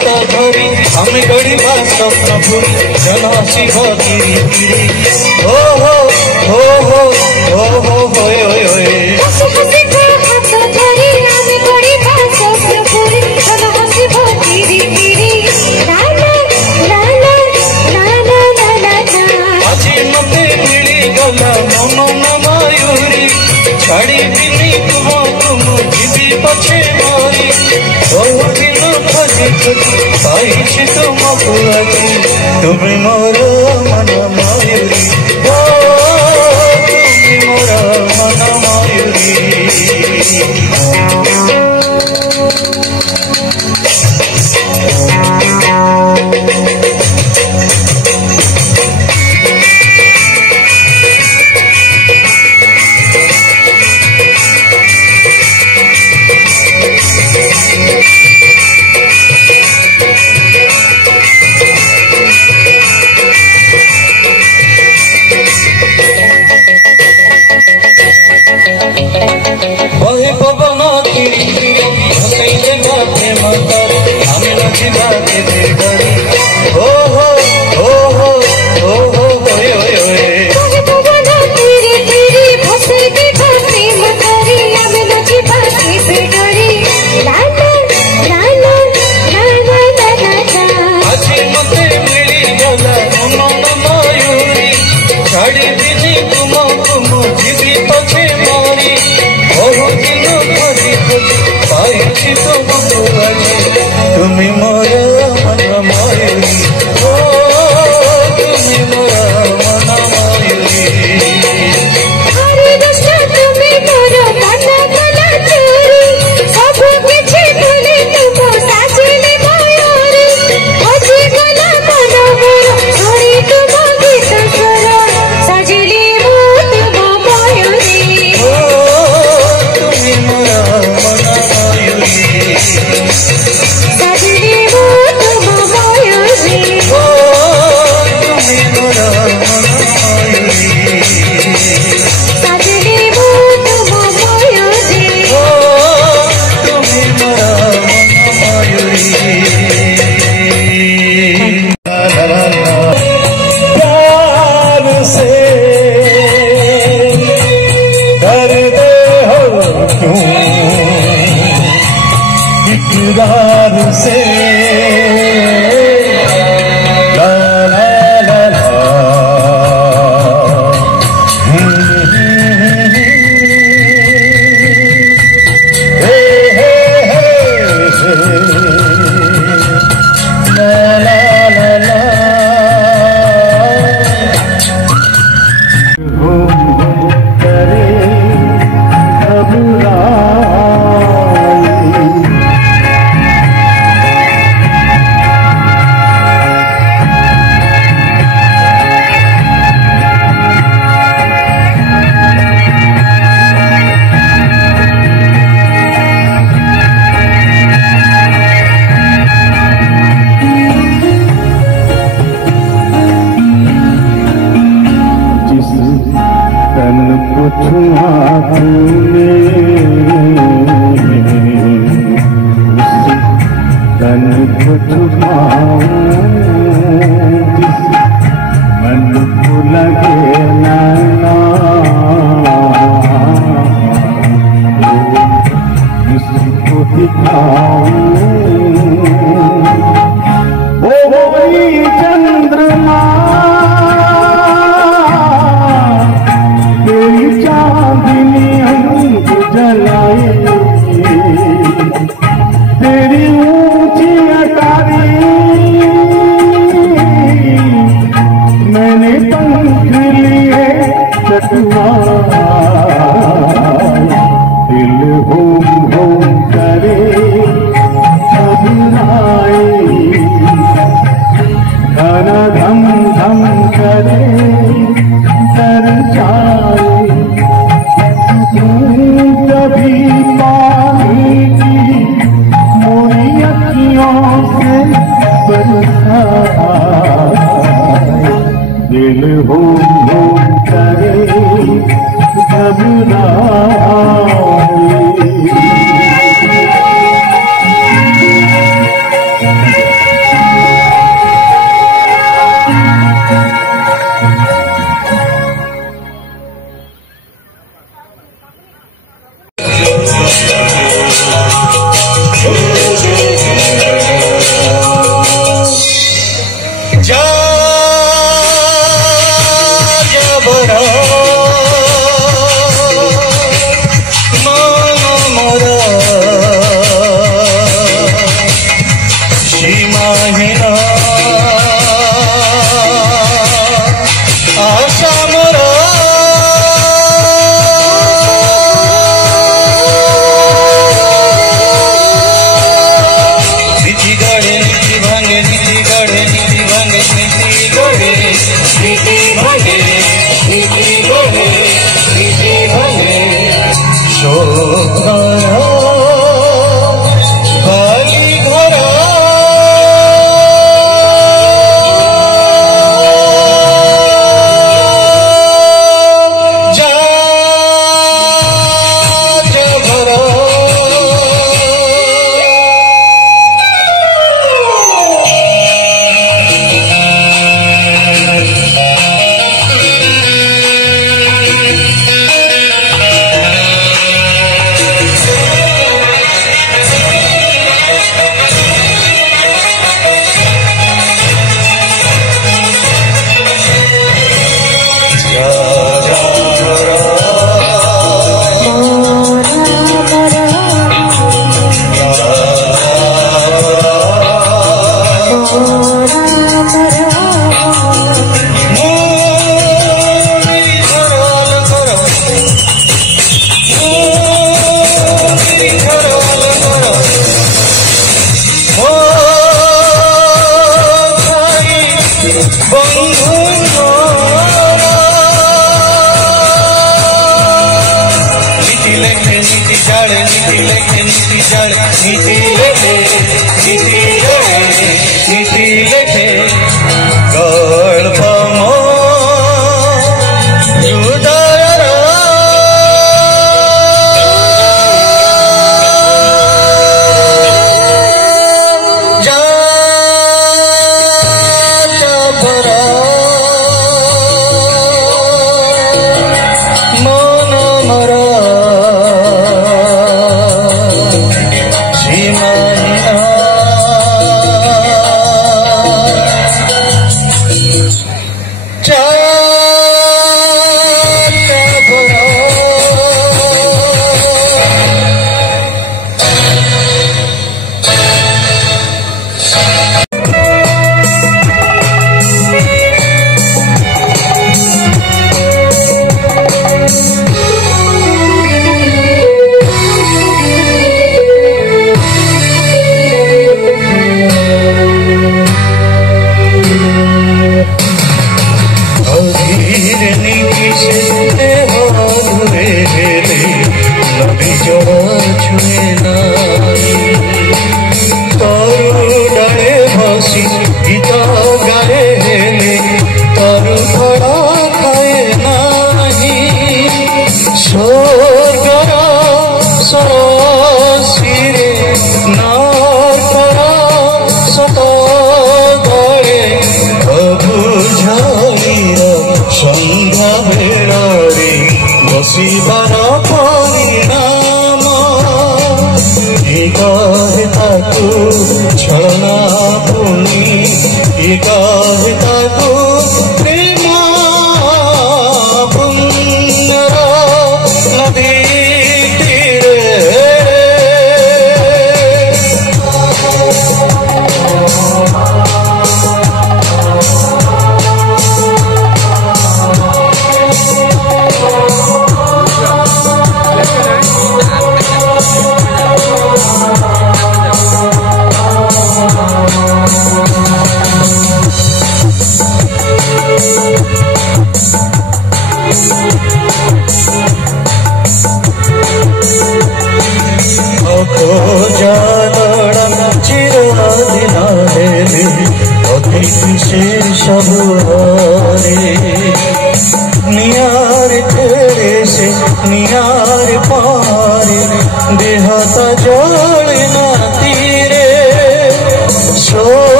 हाथ धरी आमे गढ़िबा स्वप्न पूरी जन हसिब धीरे धीरे ओ हो हो हो हो हो होय होय होय छाड़ी बिनी तुम जीवी पछे मारी दिन खोजी खोजी पाई तुमको आज तुम्हें मोर मन मयूरी ओ तुम्हें मोर मन मयूरी पवन धीरे धीरे हसई देगा प्रेम तर आमे नचिबा धीरे धीरे ओ हो हो हो हो हो होय होय होय पवन धीरे धीरे हसई देगा प्रेम तर आमे नचिबा धीरे धीरे ला ला ला ला ला ला ला आज मते मिली गला मन मयूरी छाड़ी बिनी तुम जीवी पछे मारी दिन खोजी खोजी पाई तुमको आज तुम्हें मोर मन मयूरी ओ तुम्हें मोर मन मयूरी हरे दशा तुम्हें मोर मन गला चोरी सब किछि भूली तुम साजिले मयूरी खोजी गला मन मोर हरि तुम गीत स्वर साजिले तुम मयूरी इकरार से ला ला ला ला हे हे हे ला ला ला ला करे घबरा छुआ तूने तन को छुपाऊं जिस मन को लगे ना जिसको दिखाऊं वही चंद्रमा जलाए तेरी ऊंची अटारी मैंने पंख लिए चटना दिल होम होम करे घबराए धरा धम धम करे डर जाए कभी पानी की मोरी अखियों से बरसा दिल हो करे घबराए शोभरा बाली घरा जा भरा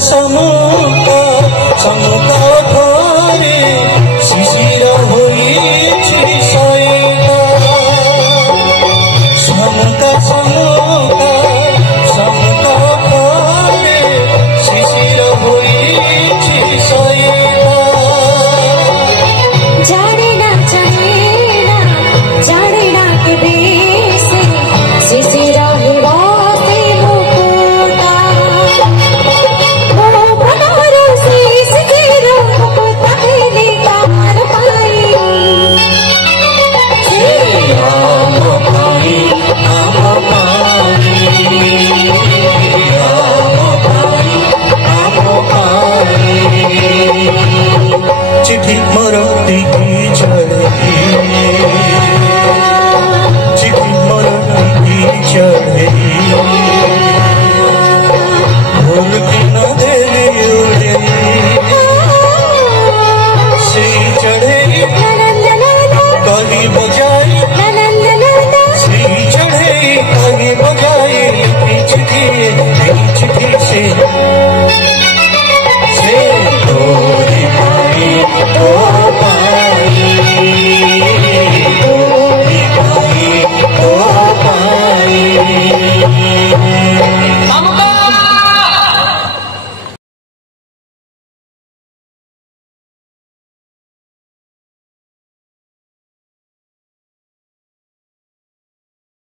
শামুকা শামুকা ঘরে শিশির হইছি সয়দা শামুকা শামুকা শামুকা ঘরে শিশির হইছি সয়দা জানে না কে বেশি শিশির হিবাসে মুকুটা বড় বড় শিশির মুকুটা হেলি কার পাই চিঠি মোর